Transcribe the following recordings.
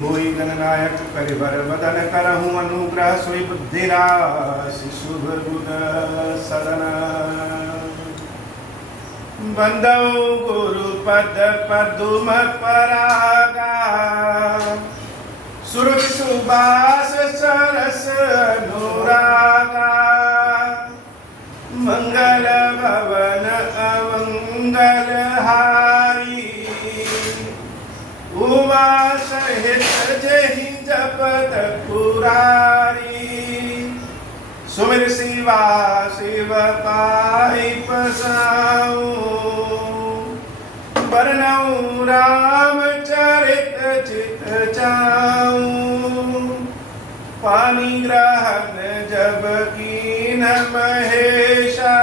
होई गणनायक करिबर बदन करहूँ अनुग्रह सोई बुद्धि राशि शुभ बुध सदन बंदौ गुरु पद पदुम परागा सुर सुबास सरस अनुरागा मंगल भवन अमंगल हारी उमा सहित जहि जपत पुरारी सुमिर शिवा शिव पाई पसाऊं बरनऊं राम चरित चित चाऊं पानी ग्रहण जब कीन महेशा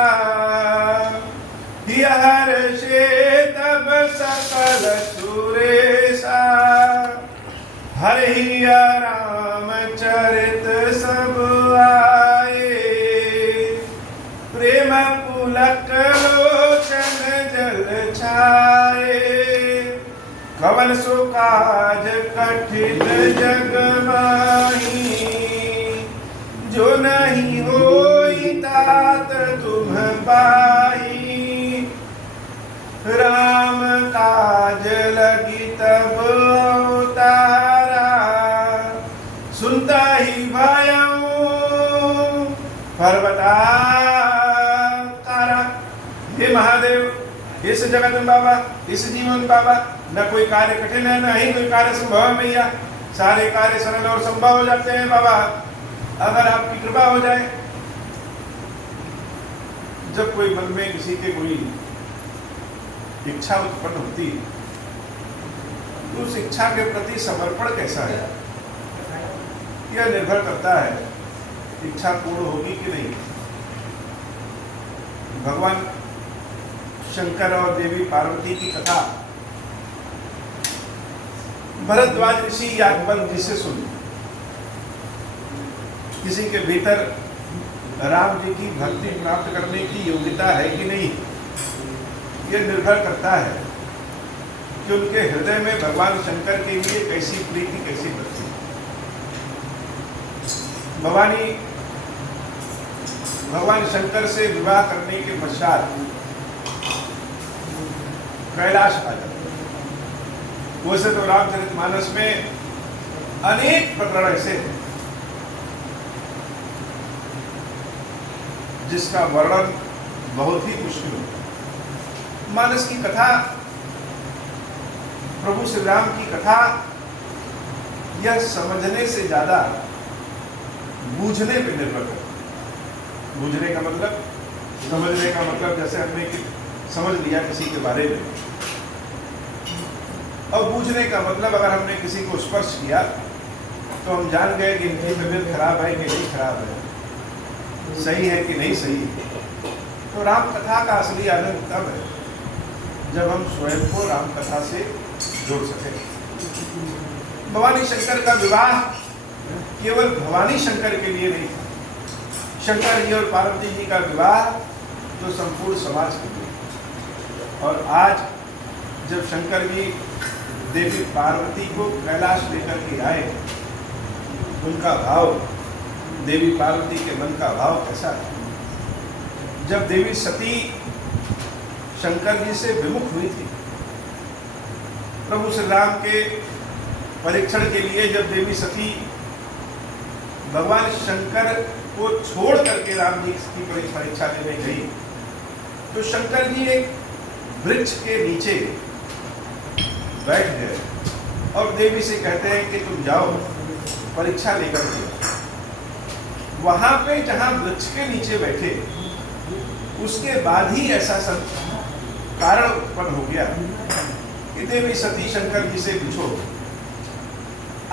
हर्षे तब सकल सुरेशा हरि राम चरित सब आए प्रेम पुलक लोचन जल छाए कवन सो काज कठिन जग माही जो नहीं होई तात तुम पाई राम काज लगी तब अवतारा सुनता ही भयऊ पर्वतारा। हे महादेव इस जगत में बाबा इस जीवन में बाबा न कोई कार्य कठिन है न ही कोई कार्य संभव है भैया सारे कार्य सरल और संभव हो जाते हैं बाबा अगर आपकी कृपा हो जाए। जब कोई मन में किसी के कोई इच्छा उत्पन्न होती तो उस इच्छा के प्रति समर्पण कैसा है यह निर्भर करता है इच्छा पूर्ण होगी कि नहीं। भगवान शंकर और देवी पार्वती की कथा भरद्वाज ऋषि याज्ञवल्क्य जी से सुनी। किसी के भीतर राम जी की भक्ति प्राप्त करने की योग्यता है कि नहीं यह निर्भर करता है कि उनके हृदय में भगवान शंकर के लिए कैसी प्रीति कैसी भक्ति। भगवान शंकर से विवाह करने के पश्चात कैलाश आ जाते। वैसे तो रामचरितमानस में अनेक प्रकरण ऐसे हैं जिसका वर्णन बहुत ही मुश्किल है। मानस की कथा प्रभु श्री राम की कथा यह समझने से ज्यादा बूझने पे निर्भर करता। बूझने का मतलब समझने का मतलब जैसे हमने समझ लिया किसी के बारे में और बूझने का मतलब अगर हमने किसी को स्पर्श किया तो हम जान गए कि इनकी तबीयत खराब है कि नहीं खराब है सही है कि नहीं सही है। तो राम कथा का असली आनंद तब है जब हम स्वयं को राम कथा से जोड़ सके। भवानी शंकर का विवाह केवल भवानी शंकर के लिए नहीं था। शंकर जी और पार्वती जी का विवाह तो संपूर्ण समाज के लिए। और आज जब शंकर जी देवी पार्वती को कैलाश लेकर के आए उनका भाव देवी पार्वती के मन का भाव कैसा था। जब देवी सती शंकर जी से विमुख हुई थी प्रभु श्री राम के परीक्षण के लिए जब देवी सती भगवान शंकर को छोड़ करके राम जी की परीक्षा देने गई तो शंकर जी एक वृक्ष के नीचे बैठ गए और देवी से कहते हैं कि तुम जाओ परीक्षा लेकर के। वहां पे जहां वृक्ष के नीचे बैठे उसके बाद ही ऐसा सब कारण उत्पन्न हो गया कि देवी सती शंकर जी से पूछो।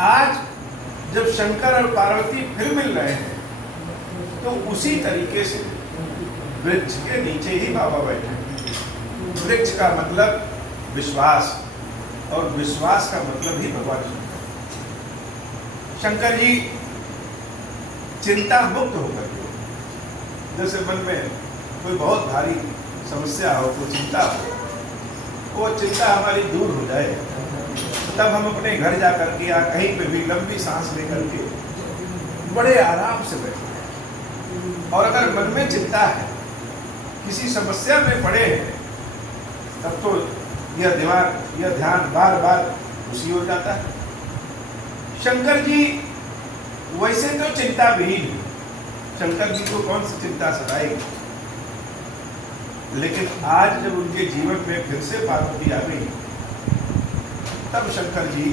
आज जब शंकर और पार्वती फिर मिल रहे हैं तो उसी तरीके से वृक्ष के नीचे ही बाबा बैठे। वृक्ष का मतलब विश्वास और विश्वास का मतलब ही भगवान शंकर जी चिंता मुक्त होकर के जैसे मन में कोई बहुत भारी समस्या हो तो चिंता हो वो चिंता हमारी दूर हो जाए तब हम अपने घर जा करके या कहीं पे भी लंबी सांस लेकर के बड़े आराम से बैठते हैं। और अगर मन में चिंता है, किसी समस्या में पड़े हैं, तब तो यह ध्यान बार बार उसी हो जाता है। शंकर जी वैसे तो चिंता विहीन है, शंकर जी को कौन सी चिंता सताएगी, लेकिन आज जब उनके जीवन में फिर से पार्वती आ गई, तब शंकर जी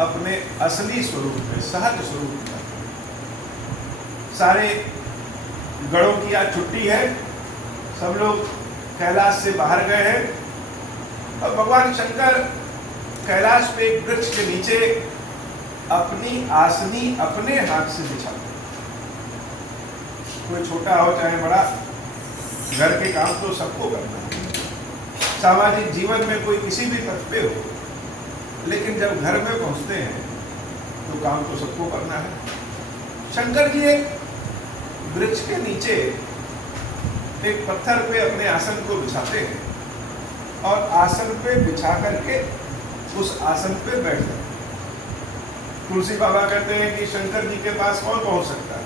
अपने असली स्वरूप में, सहज स्वरूप में, सारे गणों की आज छुट्टी है, सब लोग कैलाश से बाहर गए हैं और भगवान शंकर कैलाश पे एक वृक्ष के नीचे अपनी आसनी अपने हाथ से बिछाते। कोई छोटा हो चाहे बड़ा, घर के काम तो सबको करना है, सामाजिक जीवन में कोई किसी भी पद पे हो, लेकिन जब घर में पहुंचते हैं तो काम तो सबको करना है। शंकर जी एक वृक्ष के नीचे एक पत्थर पे अपने आसन को बिछाते हैं और आसन पे बिछा करके उस आसन पे बैठ जाते हैं। तुलसी बाबा कहते हैं कि शंकर जी के पास कौन पहुंच सकता है,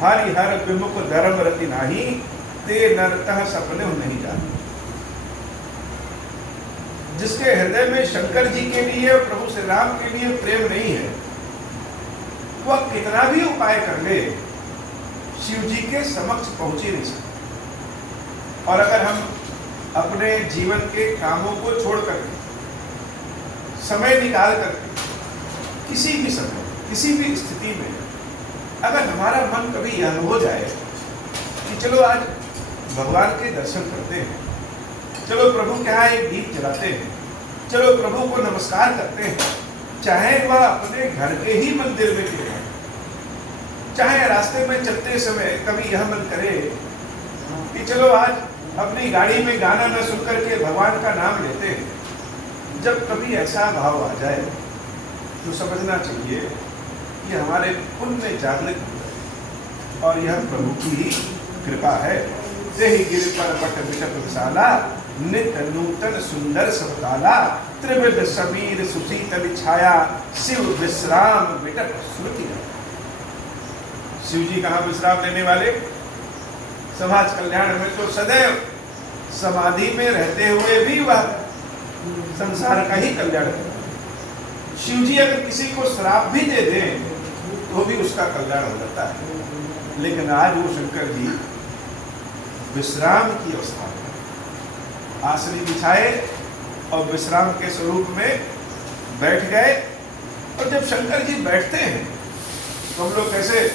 हरि हर विमुख धर्म रति नाही, ते नरतः सपने नहीं जाते। जिसके हृदय में शंकर जी के लिए और प्रभु श्री राम के लिए प्रेम नहीं है, वह कितना भी उपाय कर ले, शिव जी के समक्ष पहुंच ही नहीं सकता। और अगर हम अपने जीवन के कामों को छोड़ करके, समय निकाल करके, किसी भी समय, किसी भी स्थिति में अगर हमारा मन कभी यह हो जाए कि चलो आज भगवान के दर्शन करते हैं, चलो प्रभु के यहाँ एक दीप जलाते हैं, चलो प्रभु को नमस्कार करते हैं, चाहे वह अपने घर के ही मंदिर में क्यों है, चाहे रास्ते में चलते समय कभी यह मन करे कि चलो आज अपनी गाड़ी में गाना न सुन करके भगवान का नाम लेते हैं। जब कभी ऐसा भाव आ जाए तो समझना चाहिए कि हमारे पुण्य जागृत हो और यह प्रभु की ही कृपा है। तेहि गिरि पर बट विषप विशाला, नित नूतन सुंदर सबकाला, त्रिविध सबीर सुशीतल छाया, शिव विश्राम विटप श्रुति। शिव जी कहाँ विश्राम लेने वाले, समाज कल्याण में तो सदैव समाधि में रहते हुए भी वह संसार का ही कल्याण करते। शिव जी अगर किसी को श्राप भी दे दें तो भी उसका कल्याण हो जाता है। लेकिन आज वो शंकर जी विश्राम की अवस्था में आसनी बिछाए और विश्राम के स्वरूप में बैठ गए। और जब शंकर जी बैठते हैं तो हम लोग कैसे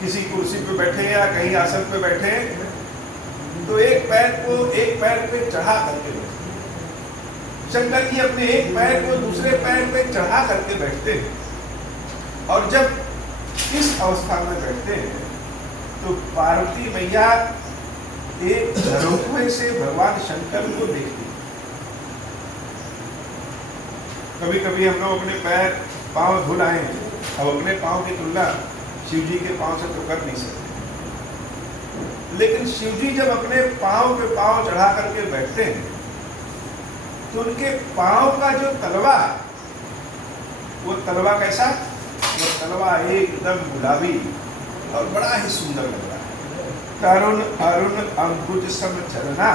किसी कुर्सी पे बैठे या कहीं आसन पे बैठे तो एक पैर पे चढ़ा करके बैठते। शंकर जी अपने एक पैर को दूसरे पैर पे चढ़ा करके बैठते हैं। और जब इस अवस्था में बैठते हैं तो पार्वती मैया एक झरोखे से भगवान शंकर को देखती। कभी कभी हम लोग अपने पैर पांव धुलाएं और अपने पांव की तुलना शिव जी के पांव से तो कर नहीं सकते। लेकिन शिव जी जब अपने पांव पे पांव चढ़ा करके बैठते हैं तो उनके पांव का जो तलवा है वो तलवा कैसा, वो तलवा एकदम गुलाबी और बड़ा ही सुंदर लग रहा है। करुण अरुण अंकुज सम चलना,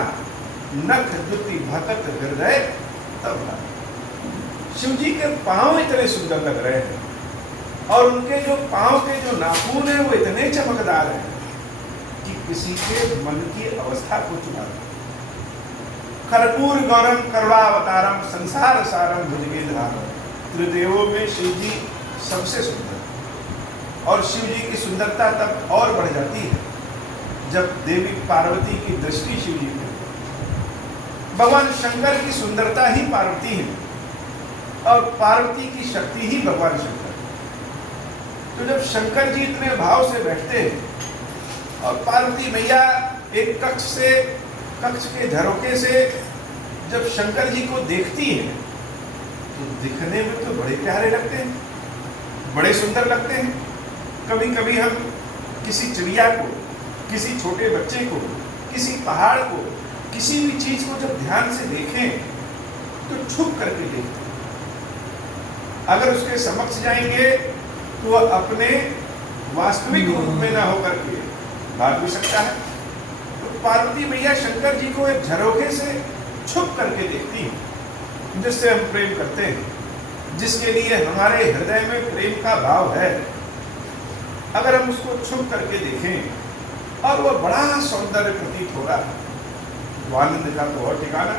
नख द्युति भकत हृदय तब। शिव जी के पांव इतने सुंदर लग रहे हैं और उनके जो पांव के जो नाखून हैं वो इतने चमकदार हैं कि किसी के मन की अवस्था को चुरा दें। कर्पूर गौरम करुणावतारम संसार सारम भुजगेंद्रहारम। त्रिदेवों में शिव जी सबसे सुंदर। और शिव जी की सुंदरता तब और बढ़ जाती है जब देवी पार्वती की दृष्टि शिव जी में। भगवान शंकर की सुंदरता ही पार्वती है और पार्वती की शक्ति ही भगवान शंकर। तो जब शंकर जी इतने भाव से बैठते हैं और पार्वती मैया एक कक्ष के झरोखे से जब शंकर जी को देखती है तो दिखने में तो बड़े प्यारे लगते हैं, बड़े सुंदर लगते हैं। कभी कभी हम किसी चिड़िया को, किसी छोटे बच्चे को, किसी पहाड़ को, किसी भी चीज को जब ध्यान से देखें तो छुप करके देखते हैं। अगर उसके समक्ष जाएंगे तो वह अपने वास्तविक रूप में ना होकर के भाग भी सकता है। तो पार्वती मैया शंकर जी को एक झरोखे से छुप करके देखती है, जिससे हम प्रेम करते हैं, जिसके लिए हमारे हृदय में प्रेम का भाव है। अगर हम उसको छुप करके देखें और वह बड़ा सौंदर्य प्रतीत हो रहा है तो आनंद का तो और ठिकाना।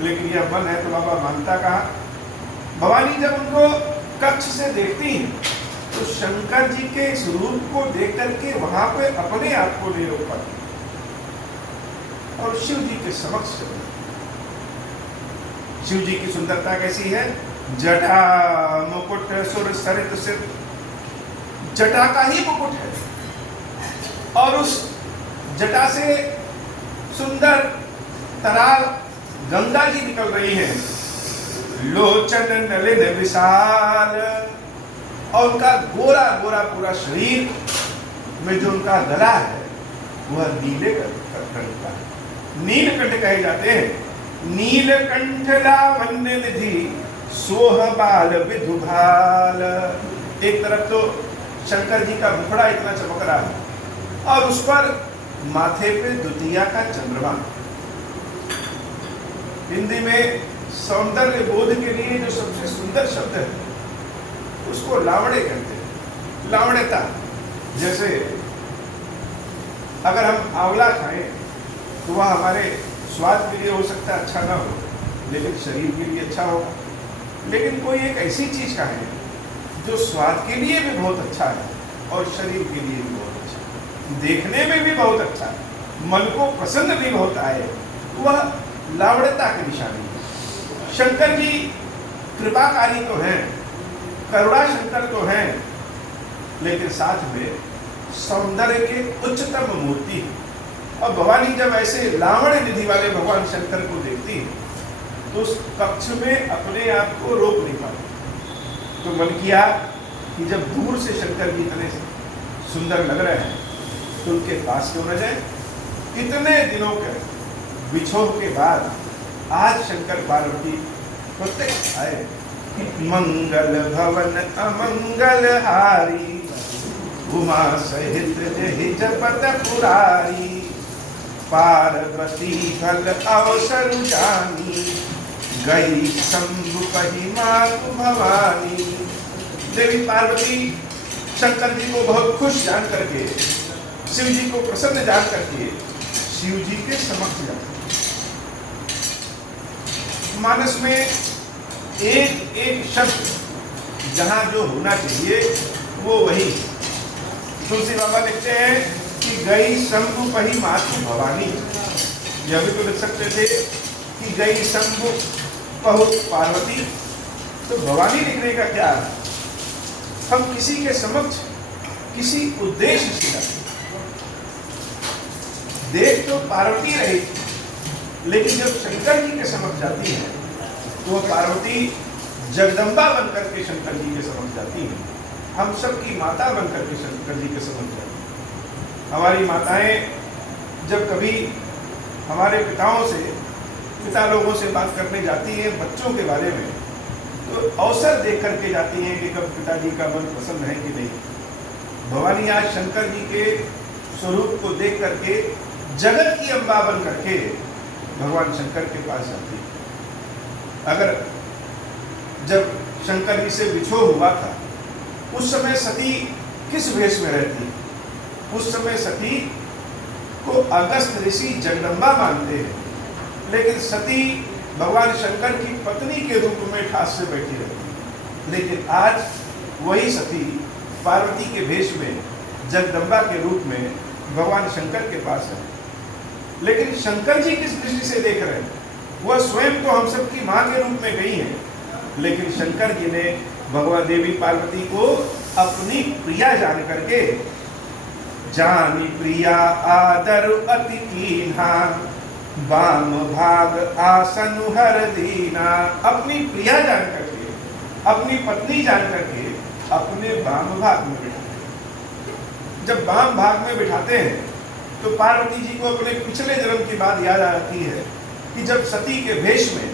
लेकिन यह मन है तो बाबा मानता कहा। भवानी जब उनको कक्ष से देखती हैं तो शंकर जी के इस रूप को देख करके वहां पे अपने आप को नहीं रोक पाती और शिव जी के समक्ष चली। शिव जी की सुंदरता कैसी है? जटा मुकुट सुर सरित सिर, जटा का ही मुकुट है और उस जटा से सुंदर तराल गंगा जी निकल रही है। लोचन नलिन विशाल, और उनका गोरा गोरा पूरा शरीर में जो उनका गला है वह नीले कंठ का है। नीलकंठ कहे जाते हैं। नीलकंठ लावण्य निधि सोह बाल विधुभाल। एक तरफ तो शंकर जी का मुखड़ा इतना चमक रहा है और उस पर माथे पे द्वितीया का चंद्रमा। हिंदी में सौंदर्य बोध के लिए जो सबसे सुंदर शब्द है उसको लावण्य कहते हैं। लावण्यता, जैसे अगर हम आंवला खाएं तो वह हमारे स्वाद के लिए हो सकता है अच्छा ना हो, लेकिन शरीर के लिए अच्छा होगा। लेकिन कोई एक ऐसी चीज खाएं जो स्वाद के लिए भी बहुत अच्छा है और शरीर के लिए भी बहुत अच्छा है, देखने में भी बहुत अच्छा है, मन को पसंद भी बहुत आए, वह लावण्यता की निशानी है। शंकर जी कृपाकारी तो हैं, करुणा शंकर तो हैं, लेकिन साथ में सौंदर्य के उच्चतम मूर्ति है। और भवानी जब ऐसे लावण्य निधि वाले भगवान शंकर को देखती है तो उस कक्ष में अपने आप को रोक नहीं पाती। तो मन किया कि जब दूर से शंकर जी इतने सुंदर लग रहे हैं तो उनके पास क्यों न जाए। कितने दिनों के बिछोह के बाद आज शंकर पार्वती प्रत्यक्ष आए। मंगल भवन अमंगल हारी, उमा सहित जहि जपत पुरारी, पार्वती फल अवसर जानी, गई शंभु कही मातु भवानी। देवी पार्वती शंकर जी को बहुत खुश जान करके, शिव जी को प्रसन्न जान करके शिव जी के समक्ष जाते। मानस में एक एक शब्द जहां जो होना चाहिए वो वही। तुलसी बाबा लिखते हैं कि गई शंभु पही मातु भवानी। यह भी तो लिख सकते थे कि गई शंभु पहु पार्वती। तो भवानी लिखने का क्या है? हम किसी के समक्ष किसी उद्देश्य से जाते। देख तो पार्वती रही, लेकिन जब शंकर जी के समक्ष जाती है तो वह पार्वती जगदम्बा बनकर के शंकर जी के समक्ष जाती है। हम सबकी माता बनकर के शंकर जी के समक्ष जाती है। हमारी माताएं जब कभी हमारे पिताओं से, पिता लोगों से बात करने जाती हैं बच्चों के बारे में, तो अवसर देख करके जाती हैं कि कब पिताजी का मन पसंद है कि नहीं। भवानी आज शंकर जी के स्वरूप को देख करके जगत की अम्बा बन करके भगवान शंकर के पास जाती है। अगर जब शंकर जी से बिछोह हुआ था उस समय सती किस वेश में रहती? उस समय सती को अगस्त ऋषि जगदम्बा मानते हैं, लेकिन सती भगवान शंकर की पत्नी के रूप में ठास से बैठी रहती। लेकिन आज वही सती पार्वती के भेष में जगदम्बा के रूप में भगवान शंकर के पास है। लेकिन शंकर जी किस दृष्टि से देख रहे हैं? वह स्वयं तो हम सबकी मां के रूप में गई हैं, लेकिन शंकर जी ने भगवान देवी पार्वती को अपनी प्रिया जान करके, जानी प्रिया आदर अति कीन्हा, बाम भाग आसन हर दीना। अपनी प्रिया जान करके, अपनी पत्नी जान करके अपने बाम भाग में बिठाते। जब बाम भाग में बिठाते हैं तो पार्वती जी को अपने पिछले जन्म की बात याद आती है कि जब सती के भेष में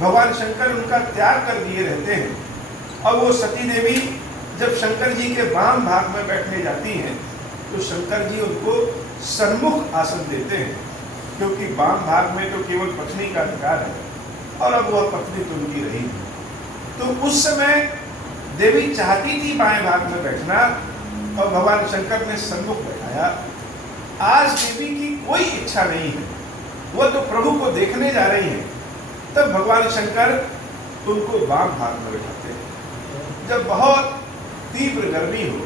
भगवान शंकर उनका त्याग कर दिए रहते हैं। और वो सती देवी जब शंकर जी के वाम भाग में बैठने जाती हैं तो शंकर जी उनको सन्मुख आसन देते हैं, क्योंकि वाम भाग में तो केवल पत्नी का अधिकार है और अब वह पत्नी तो उनकी रही। तो उस समय देवी चाहती थी बाएं भाग में बैठना और भगवान शंकर ने सन्मुख बैठाया। आज देवी की कोई इच्छा नहीं है, वह तो प्रभु को देखने जा रही है, तब भगवान शंकर उनको वाम भाग में बैठाते हैं। जब बहुत तीव्र गर्मी हो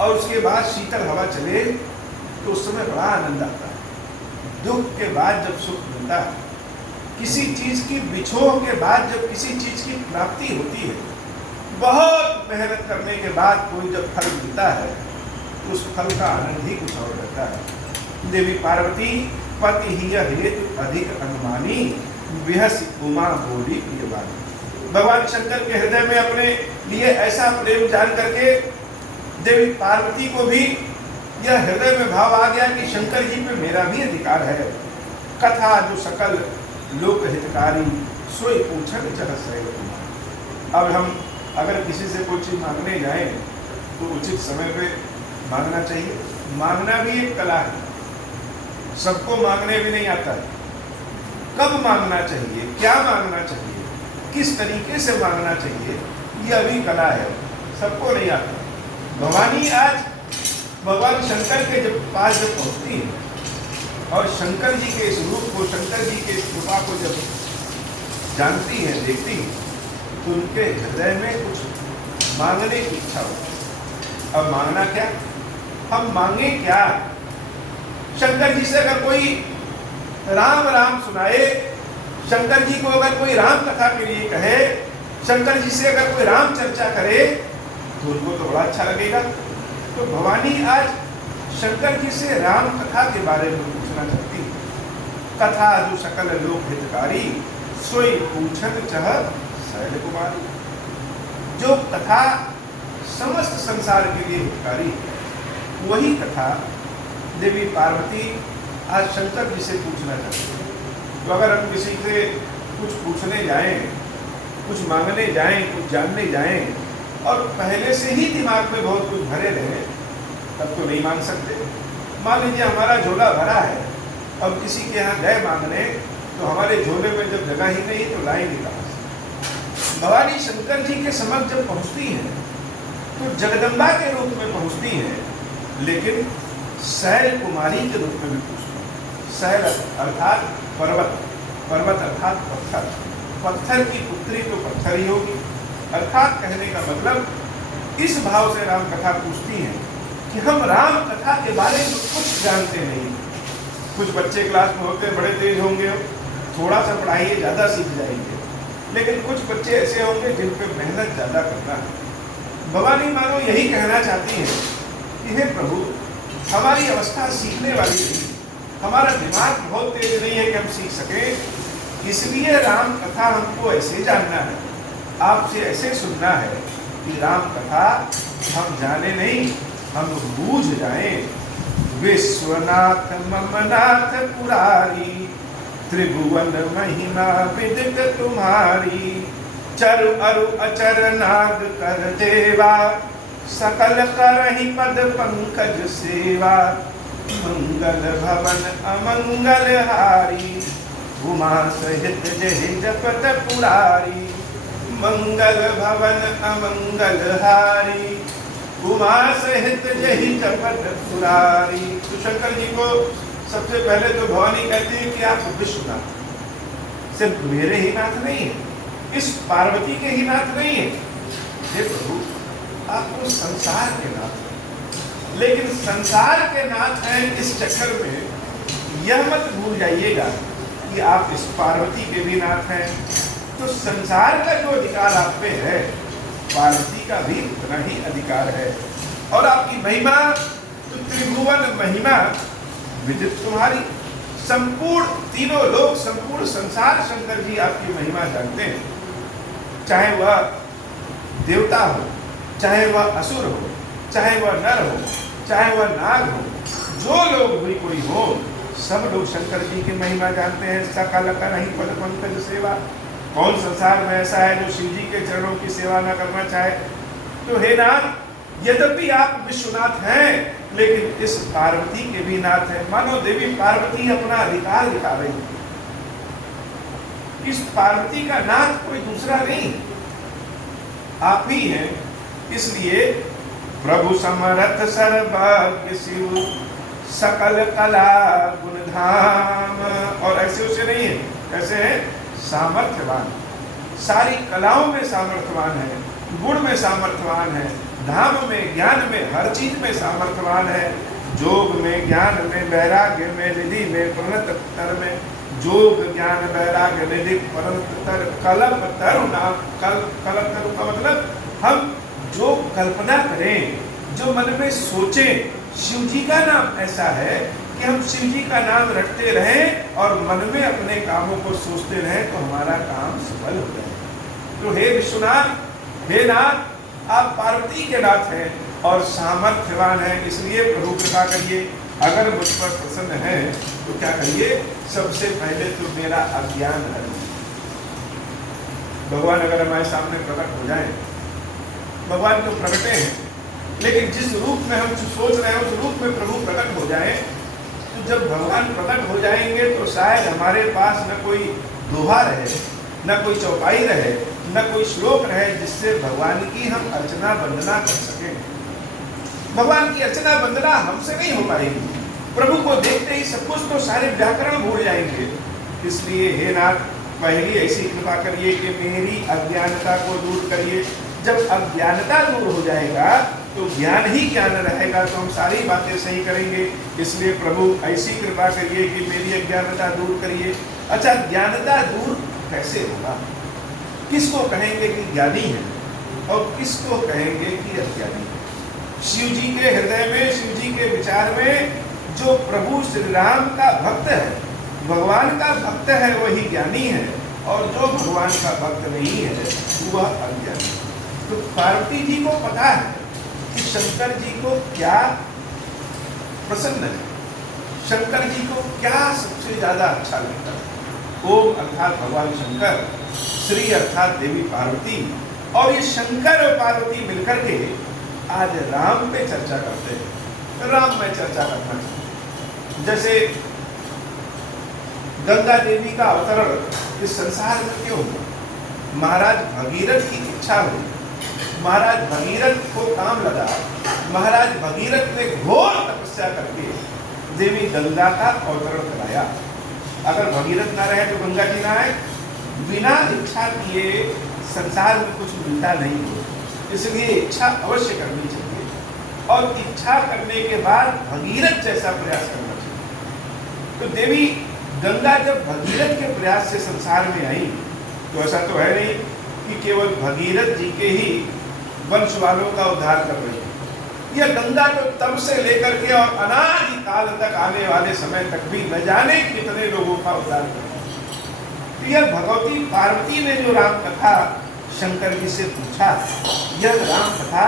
और उसके बाद शीतल हवा चले तो उस समय बड़ा आनंद आता है। दुख के बाद जब सुख मिलता है, किसी चीज की बिछोह के बाद जब किसी चीज की प्राप्ति होती है, बहुत मेहनत करने के बाद कोई जब फल मिलता है तो उस फल का आनंद ही कुछ और रहता है। देवी पार्वती पति ही हेतु अधिक अनुमानी विहस उमा बोली प्रियवानी। भगवान शंकर के हृदय में अपने लिए ऐसा प्रेम जान करके देवी पार्वती को भी यह हृदय में भाव आ गया कि शंकर जी पे मेरा भी अधिकार है। कथा जो सकल लोक हितकारी सोई पूछन चल सहे। अब हम अगर किसी से कोई चीज मांगने जाएं तो उचित समय पे मांगना चाहिए। मांगना भी एक कला है, सबको मांगने भी नहीं आता है। कब मांगना चाहिए, क्या मांगना चाहिए, किस तरीके से मांगना चाहिए, यह भी कला है, सबको नहीं आता। भवानी आज भगवान शंकर के पास जब पहुंचती है और शंकर जी के इस रूप को, शंकर जी के इस कृपा को जब जानती है, देखती है, तो उनके हृदय में कुछ मांगने की इच्छा होती। अब मांगना क्या, हम मांगे क्या? शंकर जी से अगर कोई राम राम सुनाए, शंकर जी को अगर कोई राम कथा के लिए कहे, शंकर जी से अगर कोई राम चर्चा करे तो उनको तो बड़ा अच्छा लगेगा। तो भवानी आज शंकर जी से राम कथा के बारे में पूछना चाहती है। कथा जो सकल लोक हितकारी सोई पूछन चह शैल कुमारी। जो कथा समस्त संसार के लिए हितकारी है, वही कथा देवी पार्वती आज शंकर जी से पूछना चाहती है। तो अगर हम किसी से कुछ पूछने जाएं, कुछ मांगने जाएं, कुछ जानने जाएं और पहले से ही दिमाग में बहुत कुछ भरे रहे, तब तो नहीं मांग सकते। मान लीजिए हमारा झोला भरा है और किसी के यहाँ गए मांगने, तो हमारे झोले में जब जगह ही नहीं तो लाएंगे कहाँ से? भवानी शंकर जी के समक्ष जब पहुँचती हैं तो जगदम्बा के रूप में पहुँचती हैं, लेकिन शैल कुमारी के रूप में भी पूछती हैं। शैल अर्थात पर्वत, पर्वत अर्थात पत्थर, पत्थर की पुत्री तो पत्थर ही होगी। अर्थात कहने का मतलब इस भाव से राम कथा पूछती हैं कि हम राम कथा के बारे में कुछ जानते नहीं। कुछ बच्चे क्लास में होते बड़े तेज होंगे, थोड़ा सा पढ़ाइए ज़्यादा सीख जाएंगे, लेकिन कुछ बच्चे ऐसे होंगे जिन पे मेहनत ज़्यादा करना है। भवानी मानो यही कहना चाहती हैं कि हे प्रभु, हमारी अवस्था सीखने वाली नहीं, हमारा दिमाग बहुत तेज नहीं है कि हम सीख सकें, इसलिए राम कथा हमको ऐसे जानना है, आपसे ऐसे सुनना है कि राम कथा हम जाने नहीं, हम बूझ जाएं। विश्वनाथ ममनाथ पुरारी, त्रिभुवन महिमा विदित तुम्हारी। चरु अरु अचर नाग कर देवा, सकल करहि पद पंकज सेवा। मंगल भवन अमंगल हारी, उमा सहित जहि जपत पुरारी। मंगल भवन अमंगल हारी, उमा सहित जहि जपत पुरारी। तो शंकर जी को सबसे पहले तो भवानी कहती है कि आप विश्वनाथ, सिर्फ मेरे ही नाथ नहीं है, इस पार्वती के ही नाथ नहीं है, हे प्रभु आप तो संसार के नाथ हैं। लेकिन संसार के नाथ हैं इस चक्कर में यह मत भूल जाइएगा कि आप इस पार्वती के भी नाथ हैं। तो संसार का जो अधिकार आप पे है, पार्वती का भी उतना ही अधिकार है। और आपकी महिमा तो त्रिभुवन महिमा विदित तुम्हारी, संपूर्ण तीनों लोग, संपूर्ण संसार शंकर जी आपकी महिमा जानते हैं। चाहे वह देवता हो, चाहे वह असुर हो, चाहे वह नर हो, चाहे वह नाग हो, जो लोग भी कोई हो, सब लोग शंकर जी की महिमा जानते हैं। सकल करहि पद पंकज सेवा, कौन संसार में ऐसा है जो शिव जी के चरणों की सेवा न करना चाहे? तो हे नाथ, यद्यपि आप विश्वनाथ हैं, लेकिन इस पार्वती के भी नाथ हैं। मानो देवी पार्वती अपना अधिकार दिखा रही है। इस पार्वती का नाथ कोई दूसरा नहीं, आप ही हैं। इसलिए प्रभु समरथ सर्वज्ञ शिव सकल कला गुण धाम। और ऐसे उसे नहीं है, कैसे है? सामर्थ्यवान, सारी कलाओं में सामर्थ्यवान है, गुण में सामर्थ्यवान है, धाम में, ज्ञान में, हर चीज में सामर्थ्यवान है। जोग में, ज्ञान में, वैराग्य में, निधि में, प्रणतर में, जोग ज्ञान वैराग्य निधि परंतर कल्प तरु नाम। कल्प तरु का मतलब हम जो कल्पना करें, जो मन में सोचें, शिव जी का नाम ऐसा है कि हम शिव जी का नाम रटते रहें और मन में अपने कामों को सोचते रहें तो हमारा काम सफल हो जाए। तो हे विश्वनाथ, हे नाथ, आप पार्वती के नाथ हैं और सामर्थ्यवान हैं। इसलिए प्रभु कृपा करिए, अगर मुझ पर प्रसन्न है तो क्या करिए? सबसे पहले तो मेरा अज्ञान हटाइए। भगवान अगर हमारे सामने प्रकट हो जाए, भगवान तो प्रकटे हैं, लेकिन जिस रूप में हम सोच रहे हैं उस रूप में प्रभु प्रकट हो जाए, तो जब भगवान प्रकट हो जाएंगे तो शायद हमारे पास न कोई दोहा रहे, न कोई चौपाई रहे, न कोई श्लोक रहे जिससे भगवान की हम अर्चना वंदना कर सकें। भगवान की अर्चना वंदना हमसे नहीं हो पाएगी। प्रभु को देखते ही सब कुछ तो सारे व्याकरण भूल जाएंगे। इसलिए हे नाथ, पहली ऐसी कृपा करिए कि मेरी अज्ञानता को दूर करिए। जब अज्ञानता दूर हो जाएगा तो ज्ञान ही ज्ञान रहेगा, तो हम सारी बातें सही करेंगे। इसलिए प्रभु ऐसी कृपा करिए कि मेरी अज्ञानता दूर करिए। अच्छा, ज्ञानता दूर कैसे होगा? किसको कहेंगे कि ज्ञानी है और किसको कहेंगे कि अज्ञानी है? शिव जी के हृदय में, शिव जी के विचार में जो प्रभु श्री राम का भक्त है, भगवान का भक्त है, वही ज्ञानी है, और जो भगवान का भक्त नहीं है वह अज्ञानी है। तो पार्वती जी को पता है कि शंकर जी को क्या पसंद है, शंकर जी को क्या सबसे ज्यादा अच्छा लगता है। ओम अर्थात भगवान शंकर, श्री अर्थात देवी पार्वती, और ये शंकर और पार्वती मिलकर के आज राम पे चर्चा करते हैं। राम में चर्चा करना चाहिए। जैसे गंगा देवी का अवतरण इस संसार में क्यों हुआ? महाराज भगीरथ की इच्छा हुई, महाराज भगीरथ को काम लगा, महाराज भगीरथ ने घोर तपस्या करके देवी गंगा का अवतरण कराया। अगर भगीरथ ना रहे तो गंगा जी ना आए। बिना इच्छा किए संसार में कुछ मिलता नहीं हो, इसलिए इच्छा अवश्य करनी चाहिए, और इच्छा करने के बाद भगीरथ जैसा प्रयास करना चाहिए। तो देवी गंगा जब भगीरथ के प्रयास से संसार में आई, तो ऐसा तो है नहीं कि केवल भगीरथ जी के ही वंश वालों का उद्धार कर रही है। यह गंगा तो तब से लेकर के और अनादि काल तक आने वाले समय तक भी न जाने कितने लोगों का उद्धार कर रही है। तो यह भगवती पार्वती ने जो राम कथा शंकर जी से पूछा, यह राम कथा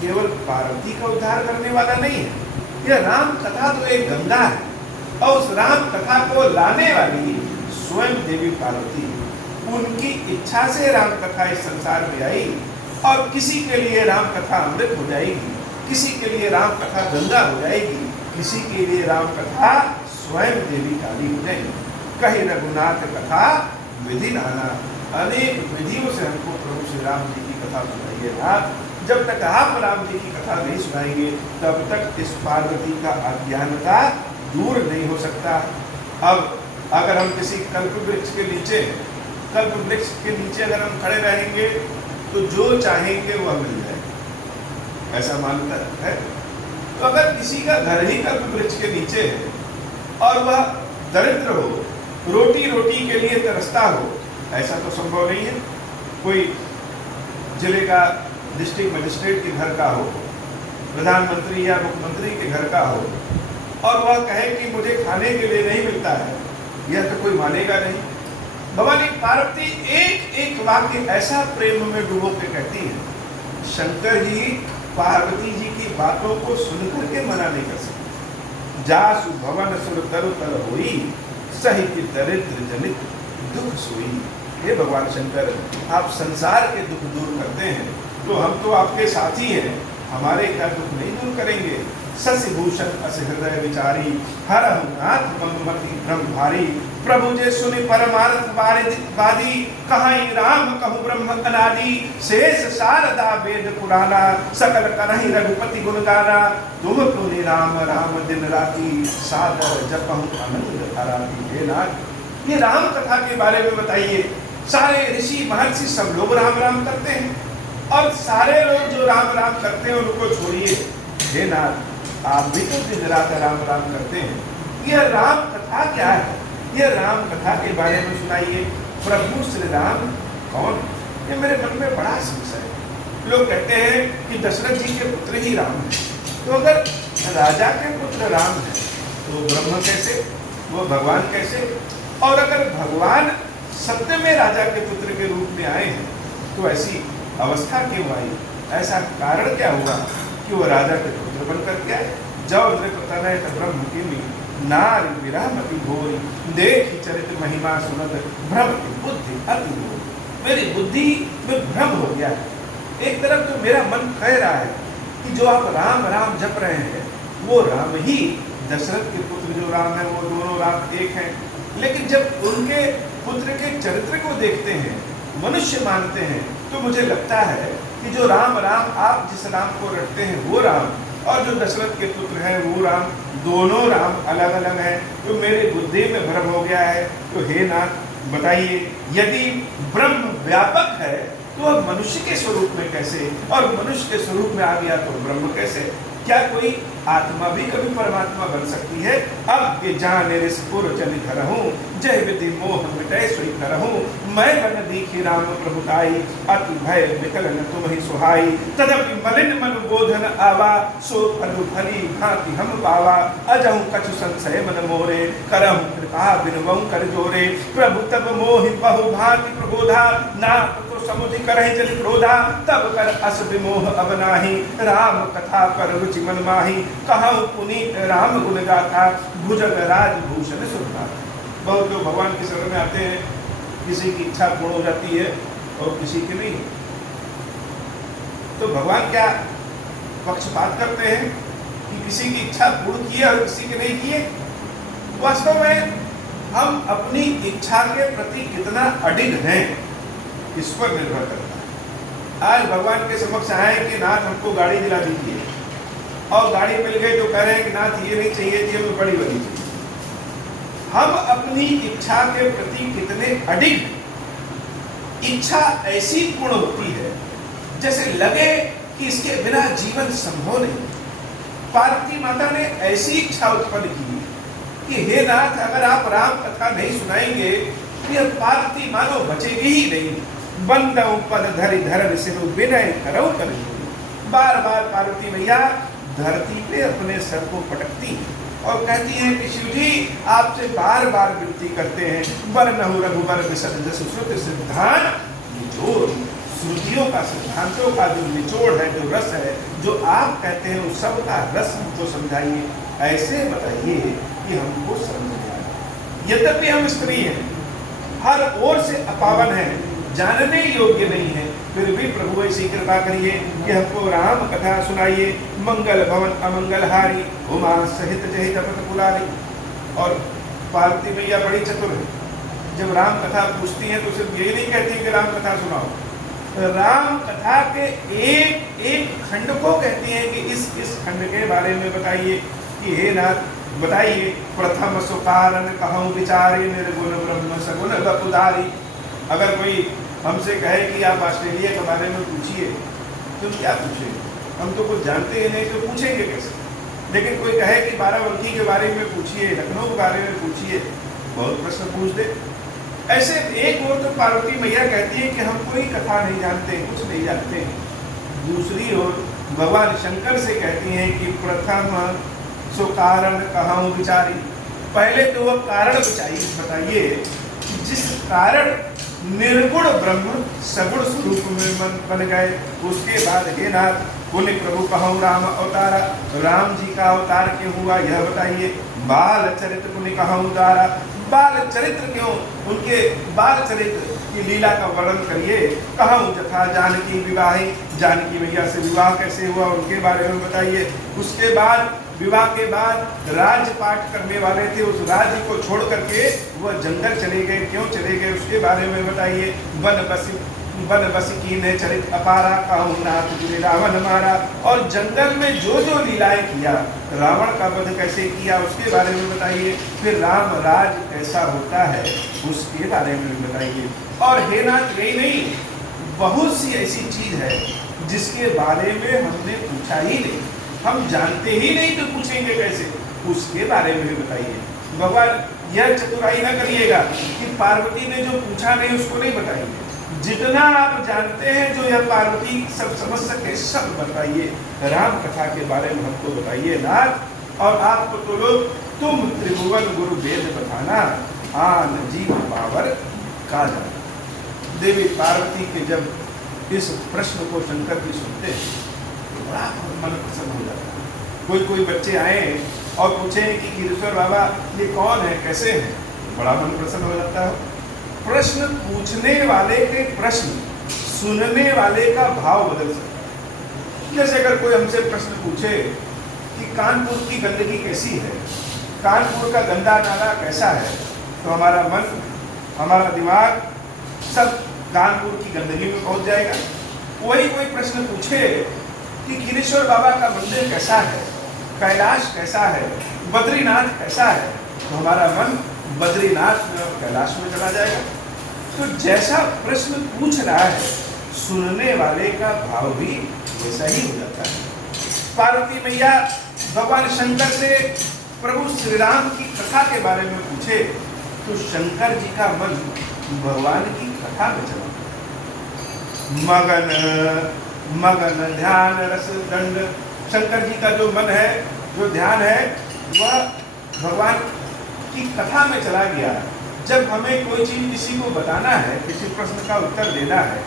केवल पार्वती का उद्धार करने वाला नहीं है। यह राम कथा तो एक गंगा है, और उस राम कथा को लाने वाली स्वयं देवी पार्वती, उनकी इच्छा से राम कथा इस संसार में आई, और किसी के लिए राम कथा अमृत हो जाएगी, किसी के लिए राम कथा गंगा हो जाएगी, किसी के लिए राम कथा स्वयं देवी काली हो जाएगी। कही रघुनाथ कथा विधि नाना, अनेक विधियों से हमको प्रभु श्री राम जी की कथा सुनाइए नाथ। जब तक आप राम जी की कथा नहीं सुनाएंगे तब तक इस पार्वती का अज्ञानता दूर नहीं हो सकता। अब अगर हम किसी कल्प वृक्ष के नीचे, कल्प वृक्ष के नीचे अगर हम खड़े रहेंगे तो जो चाहेंगे वह मिल जाएगा, ऐसा मानता है। तो अगर किसी का घर ही कल्प वृक्ष के नीचे है और वह दरिद्र हो, रोटी रोटी के लिए तरसता हो, ऐसा तो संभव नहीं है। कोई जिले का डिस्ट्रिक्ट मजिस्ट्रेट के घर का हो, प्रधानमंत्री या मुख्यमंत्री के घर का हो, और वह कहे कि मुझे खाने के लिए नहीं मिलता है, यह तो कोई मानेगा नहीं। भवानी पार्वती एक एक वाक्य ऐसा प्रेम में डूबो के कहती है। शंकर जी पार्वती जी की बातों को सुनकर के मना नहीं कर सकते। जासु भवन सुर तरु तर होई, सही की दरिद्र जनित दुख सोई। हे भगवान शंकर, आप संसार के दुख दूर करते हैं, तो हम तो आपके साथी हैं, हमारे क्या दुख नहीं दूर करेंगे। शशि भूषण अस हृदय विचारी, हरहु नाथ मम मति भ्रम भारी। प्रभु जे सुनि परमार्थ वादी, कहाई राम कहूँ ब्रह्म अनादि। शेष शारदा वेद पुराना, सकल करहि रघुपति गुण गाना। तुम पुनि राम राम दिन राति, सादर जपहु आनंद आराती। हे नाथ, ये राम कथा के बारे में बताइए। सारे ऋषि महर्षि सब लोग राम राम करते हैं, और सारे लोग जो राम राम करते हैं उनको छोड़िए। हे नाथ, आप भी तो दिन रात राम राम करते हैं। यह राम कथा क्या है? यह राम कथा के बारे में सुनाइए। प्रभु श्री राम कौन है? ये मेरे मन में बड़ा संशय है। लोग कहते हैं कि दशरथ जी के पुत्र ही राम है। तो अगर राजा के पुत्र राम है तो ब्रह्म कैसे, वो भगवान कैसे? और अगर भगवान सत्य में राजा के पुत्र के रूप में आए हैं तो ऐसी अवस्था क्यों आई? ऐसा कारण क्या हुआ कि वो राजा के पुत्र बनकर के आए? जब नृपतनय ब्रह्म किमी, नारी विरहमति भोरी। देखि चरित्र महिमा सुनत, भ्रम बुद्धि अति भोरी। मेरी बुद्धि में भ्रम हो गया है। एक तरफ तो मेरा मन कह रहा है कि जो आप राम राम जप रहे हैं वो राम ही, दशरथ के पुत्र जो राम है वो दोनों राम एक हैं। लेकिन जब उनके पुत्र के चरित्र को देखते हैं, मनुष्य मानते हैं, तो मुझे लगता है कि जो राम राम आप जिस राम को रटते हैं वो राम, और जो दशरथ के पुत्र हैं वो राम, दोनों राम अलग अलग हैं। तो मेरी बुद्धि में भ्रम हो गया है। तो हे नाथ बताइए, यदि ब्रह्म व्यापक है तो अब मनुष्य के स्वरूप में कैसे, और मनुष्य के स्वरूप में आ गया तो ब्रह्म कैसे? क्या कोई आत्मा भी कभी परमात्मा बन सकती है? अब ये जाने रिसपुर जन करहूं, जय विधि मोह मिटय सोई करहूं। मैं बन दीखी राम प्रभुताई, अति भय विकल न तुम ही सुहाई। तदपि मलिन मन बोधन आवा, सो फलु फली भांति हम पावा। अजहु कछु संशय मन मोरे, करहु कृपा बिनवहु कर जोरे। प्रभु तब मोहि बहु भांति प्रबोधा, नाथ तो समुझि करहि जल क्रोधा। तब कर अस विमोह अब नाहि, राम कथा कर रुचि मन माही। कहूँ पुनीत राम गुण गाथा, भुजग राज भूषण सुरता। बहुत लोग भगवान की शरण में आते हैं, किसी की इच्छा पूर्ण हो जाती है और किसी की नहीं। तो भगवान क्या पक्षपात करते हैं कि किसी की इच्छा पूर्ण की है और किसी की नहीं की है? वास्तव में हम अपनी इच्छा के प्रति कितना अडिग हैं इस पर निर्भर करता है। आज भगवान के समक्ष आए कि नाथ हमको गाड़ी दिला दीजिए, और गाड़ी मिल गई तो कह रहे हैं कि नाथ ये नहीं चाहिए थी, हमें बड़ी वाली चाहिए। हम अपनी इच्छा के प्रति कितने अडिग। इच्छा ऐसी पूर्ण होती है जैसे लगे कि इसके बिना जीवन संभव नहीं। पार्वती माता ने ऐसी इच्छा उत्पन्न की कि हे नाथ, अगर आप राम कथा नहीं सुनाएंगे तो यह पार्वती मानो बचेगी ही नहीं। बंदौ पद धरि धरन सिरु, विनय करौ कर जोरी। बार बार पार्वती मैया धरती पे अपने सर को पटकती और कहती हैं कि शिव जी आपसे बार बार विनती करते हैं। वरनहु रघुबर विशद जस श्रुति सिद्धांत निचोड़। श्रुतियों का, सिद्धांतों का जो निचोड़ है, जो रस है, जो आप कहते हैं उस सब का रस हमको समझाइए। ऐसे बताइए कि हमको समझ आए। यद्यपि हम स्त्री हैं, हर ओर से अपावन है, जानने योग्य नहीं है, फिर भी प्रभु ऐसी कृपा करिए कि हमको राम कथा सुनाइए। मंगल भवन अमंगल हारी, उमा सहित जहित पथ पुरारी। और पार्वती मैया बड़ी चतुर है। जब राम कथा पूछती हैं तो सिर्फ यही नहीं कहती कि राम कथा सुनाओ, राम कथा के एक एक खंड को कहती हैं कि इस खंड के बारे में बताइए कि हे नाथ बताइए। प्रथम सुकारण कहूँ विचारे, निर्गुण ब्रह्म सगुण बपुदारी। अगर कोई हमसे कहे कि आप ऑस्ट्रेलिया के बारे में पूछिए, तो क्या पूछेंगे? हम तो कुछ जानते ही नहीं, तो पूछेंगे कैसे? लेकिन कोई कहे कि बाराबंकी के बारे में पूछिए, लखनऊ के बारे में पूछिए, बहुत प्रश्न पूछ दे। ऐसे एक ओर तो पार्वती मैया कहती है कि हम कोई कथा नहीं जानते, कुछ नहीं जानते। दूसरी ओर भगवान शंकर से कहती हैं कि प्रथम सो कारण कहूँ विचारी। पहले तो वह कारण बताइए जिस कारण निर्गुण ब्रह्म सगुण स्वरूप में बन गए। उसके बाद हे नाथ पुण्य प्रभु कहूँ राम अवतारा, राम जी का अवतार क्यों हुआ यह बताइए। बाल चरित्र पुण्य कहूँ उतारा, बाल चरित्र क्यों, उनके बाल चरित्र कि लीला का वर्णन करिए। कहूँ तथा जानकी विवाही, जानकी मैया से विवाह कैसे हुआ उनके बारे में बताइए। उसके बाद विवाह के बाद राजपाट करने वाले थे, उस राज्य को छोड़ करके वह जंगल चले गए, क्यों चले गए उसके बारे में बताइए। वन बस कीन्हे चरित अपारा, कहूँ नाथ जिने रावण मारा। और जंगल में जो जो लीलाएं किया, रावण का वध कैसे किया उसके बारे में बताइए। फिर राम राज कैसा होता है उसके बारे में बताइए। और हे नाथ यही नहीं, बहुत सी ऐसी चीज है जिसके बारे में हमने पूछा ही नहीं, हम जानते ही नहीं तो पूछेंगे कैसे, उसके बारे में भी बताइए। भगवान यह चतुराई ना करिएगा कि पार्वती ने जो पूछा नहीं उसको नहीं बताएंगे, जितना आप जानते हैं जो यह पार्वती सब समझ सके सब बताइए। राम कथा के बारे में हमको बताइए नाथ। और आपको तो लोग तुम त्रिभुवन गुरु वेद बताना, आन जीव पावर का जाना। देवी पार्वती के जब इस प्रश्न को शंकर जी सुनते हैं तो बड़ा मन प्रसन्न हो जाता है। कोई बच्चे आए और पूछे कि गिरीश्वर बाबा ये कौन है, कैसे है, बड़ा मन प्रसन्न हो जाता है। प्रश्न पूछने वाले के प्रश्न सुनने वाले का भाव बदल सकता है। जैसे अगर कोई हमसे प्रश्न पूछे कि कानपुर की गंदगी कैसी है, कानपुर का गंदा नाला कैसा है, तो हमारा मन, हमारा दिमाग सब कानपुर की गंदगी में पहुंच जाएगा। वही कोई प्रश्न पूछे कि गिरीश्वर बाबा का मंदिर कैसा है, कैलाश कैसा है, बद्रीनाथ कैसा है, तो हमारा मन बद्रीनाथ में और कैलाश में चला जाएगा। तो जैसा प्रश्न पूछ रहा है सुनने वाले का भाव भी वैसा ही हो जाता है। पार्वती मैया भगवान शंकर से प्रभु श्री राम की कथा के बारे में पूछे तो शंकर जी का मन भगवान की कथा में चला मगन मगन ध्यान रस दंड। शंकर जी का जो मन है, जो ध्यान है, वह भगवान की कथा में चला गया। जब हमें कोई चीज किसी को बताना है, किसी प्रश्न का उत्तर देना है,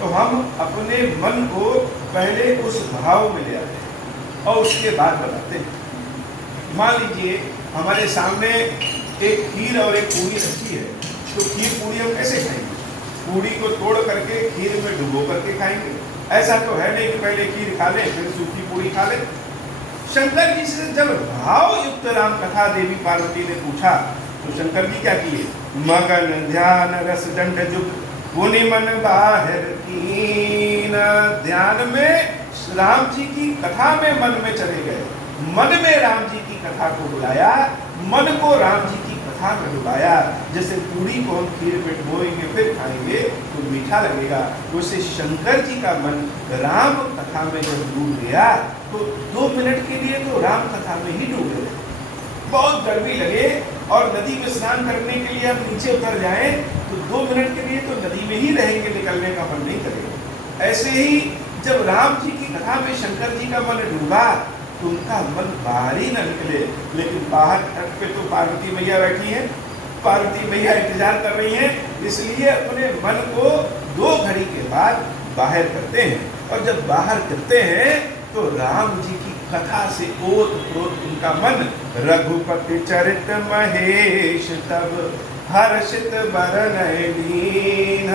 तो हम अपने मन को पहले उस भाव में ले आते हैं और उसके बाद बताते हैं। मान लीजिए हमारे सामने एक खीर और एक पूरी रखी है, तो खीर पूरी हम कैसे खाएंगे? पूरी को तोड़ करके खीर में डुबो करके खाएंगे। ऐसा तो है नहीं कि पहले खीर खा ले फिर सूखी पूरी खा ले। शंकर जी से जब भाव युक्त राम कथा देवी पार्वती ने पूछा तो शंकर जी क्या किए? मगन ध्यान रस दंड जुग पुनि मन बाहर कीन। ध्यान में राम जी की कथा में मन में चले गए, मन में राम जी की कथा को बुलाया, मन को राम जी की कथा में डुबाया। जैसे पूरी को हम खीर में डुबोएंगे फिर खाएंगे तो मीठा लगेगा, वैसे शंकर जी का मन राम कथा में जब डूब गया तो 2 मिनट के लिए तो राम कथा में ही डूब गए। बहुत गर्मी लगे और नदी में स्नान करने के लिए हम नीचे उतर जाएं तो 2 मिनट के लिए तो नदी में ही रहेंगे, निकलने का मन नहीं करेगा। ऐसे ही जब राम जी की कथा में शंकर जी का मन डूबा तो उनका मन बाहर ही न निकले, लेकिन बाहर तट पे तो पार्वती मैया बैठी हैं, पार्वती मैया इंतजार कर रही हैं, इसलिए अपने मन को 2 घड़ी के बाद बाहर करते हैं। और जब बाहर करते हैं तो राम जी की कथा से ओत प्रोत उनका मन रघुपति चरित महेश तब हर्षित बरनय लीन।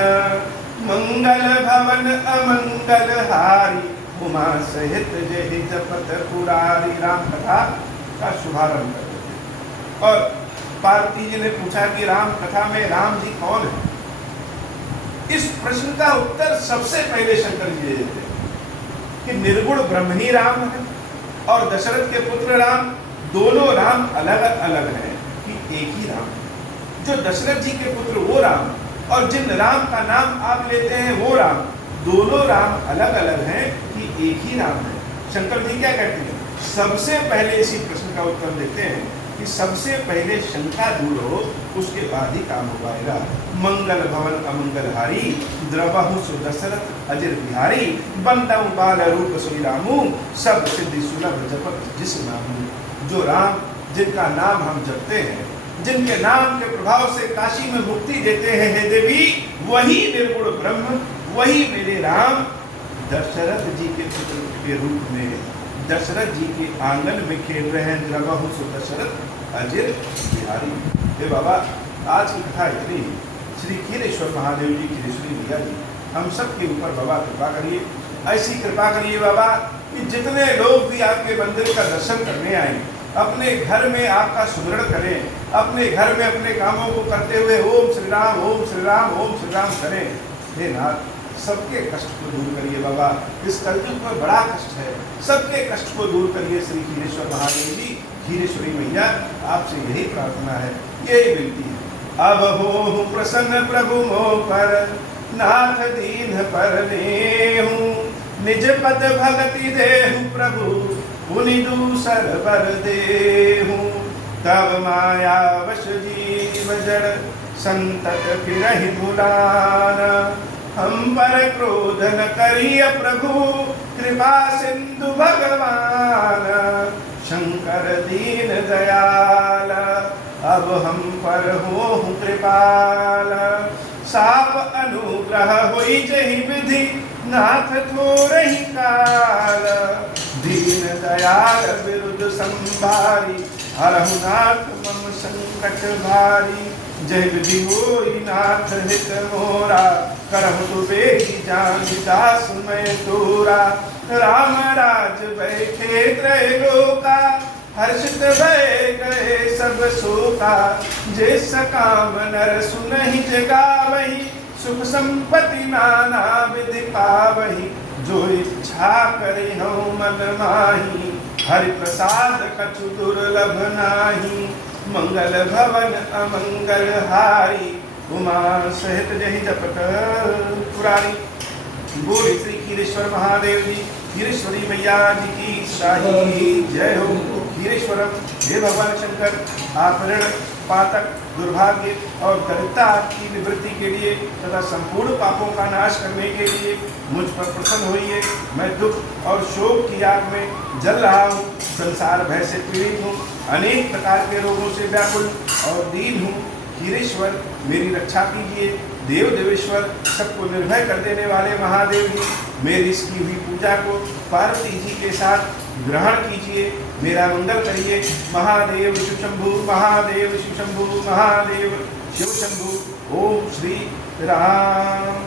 मंगल भवन अमंगल हारी उमा सहित जय जपत पुरारी। राम कथा का शुभारंभ कर देते। और पार्वती जी ने पूछा कि राम कथा में राम जी कौन है? इस प्रश्न का उत्तर सबसे पहले शंकर जी देते हैं कि निर्गुण ब्रह्म ही राम है और दशरथ के पुत्र राम, दोनों राम अलग अलग हैं कि एक ही राम है। जो दशरथ जी के पुत्र वो राम और जिन राम का नाम आप लेते हैं वो राम, दोनों राम अलग अलग हैं कि एक ही राम है। शंकर जी क्या कहते हैं? सबसे पहले इसी प्रश्न का उत्तर देते हैं कि सबसे पहले शंका दूर हो, उसके बाद ही काम हो पाएगा। मंगल भवन अमंगल हारी द्रवहु सु दशरथ अजिर बिहारी। बंदऊ बाल रूप श्री रामू सब सिद्धि सुलभ जपत जिस नामू। जो राम जिनका नाम हम जपते हैं, जिनके नाम के प्रभाव से काशी में मुक्ति देते हैं हे देवी, वही निर्गुण ब्रह्म, वही मेरे राम दशरथ जी के पुत्र के रूप में दशरथ जी के आंगन में खेल रहे हैं। द्रवहु सु दशरथ अजिर बिहारी। हे बाबा, आज की कथा इतनी, श्री खीरेश्वर महादेव जी, खीरेश्वरी मैया जी, हम सब के ऊपर बाबा कृपा करिए। ऐसी कृपा करिए बाबा कि जितने लोग भी आपके मंदिर का दर्शन करने आए, अपने घर में आपका सुमरण करें, अपने घर में अपने कामों को करते हुए ओम श्री राम ओम श्री राम ओम श्री राम करें। हे नाथ, सबके कष्ट को दूर करिए बाबा, इस कलयुग में बड़ा कष्ट है, सबके कष्ट को दूर करिए श्री खीरेश्वर महादेव जी, खीरेश्वरी मैया, आपसे यही प्रार्थना है, यही विनती है। अब हो प्रसन्न प्रभु मोह पर, नाथ दीन पर नेहूं, निज पद भगति देहु प्रभु, पुनि दूसर बर देहूं। तब माया वश जीव जड़, संतत फिरहि भुलाना, हम पर क्रोध न करिय प्रभु, कृपा सिंधु भगवान। शंकर दीन दयाल, अब हम पर हो कृपाल, साप अनुग्रह होई जहि विधि, नाथ थोरहि काल। दीन दयाल विरुद्ध संभारी, हरहु नाथ मम संकट भारी। जय विधि होई नाथ हित मोरा, करहु तुबेहि जानि दास मैं तोरा। राम राज बैठे त्रैलोका, हर्षित भय गए सब शोका। जे सकाम नर सुनहि जगावहि, सुख संपत्ति नाना विधि पावहि। जो इच्छा करि हऊँ मन माही, हरि प्रसाद कछु दुर्लभ नाही। मंगल भवन अमंगल हारी, उमा सहित जहि जपत पुरारी। बोले श्री खीरेश्वर महादेव जी, खीरेश्वरी मैया जी की शाही जय हो। खीरेश्वरम, हे भगवान शंकर, आप ऋण पातक दुर्भाग्य और दरिद्रता की निवृत्ति के लिए तथा संपूर्ण पापों का नाश करने के लिए मुझ पर प्रसन्न होइए। मैं दुख और शोक की आग में जल रहा हूँ, संसार भय से पीड़ित हूँ, अनेक प्रकार के रोगों से व्याकुल और दीन हूँ। खीरेश्वर, मेरी रक्षा कीजिए। देव देवेश्वर, सबको निर्भय कर देने वाले महादेव जी, मेरी इसकी हुई पूजा को पार्वती जी के साथ ग्रहण कीजिए, मेरा मंगल करिए। महादेव शिव शंभु, महादेव शिव शंभु, महादेव शिव शंभु। ओम श्री राम।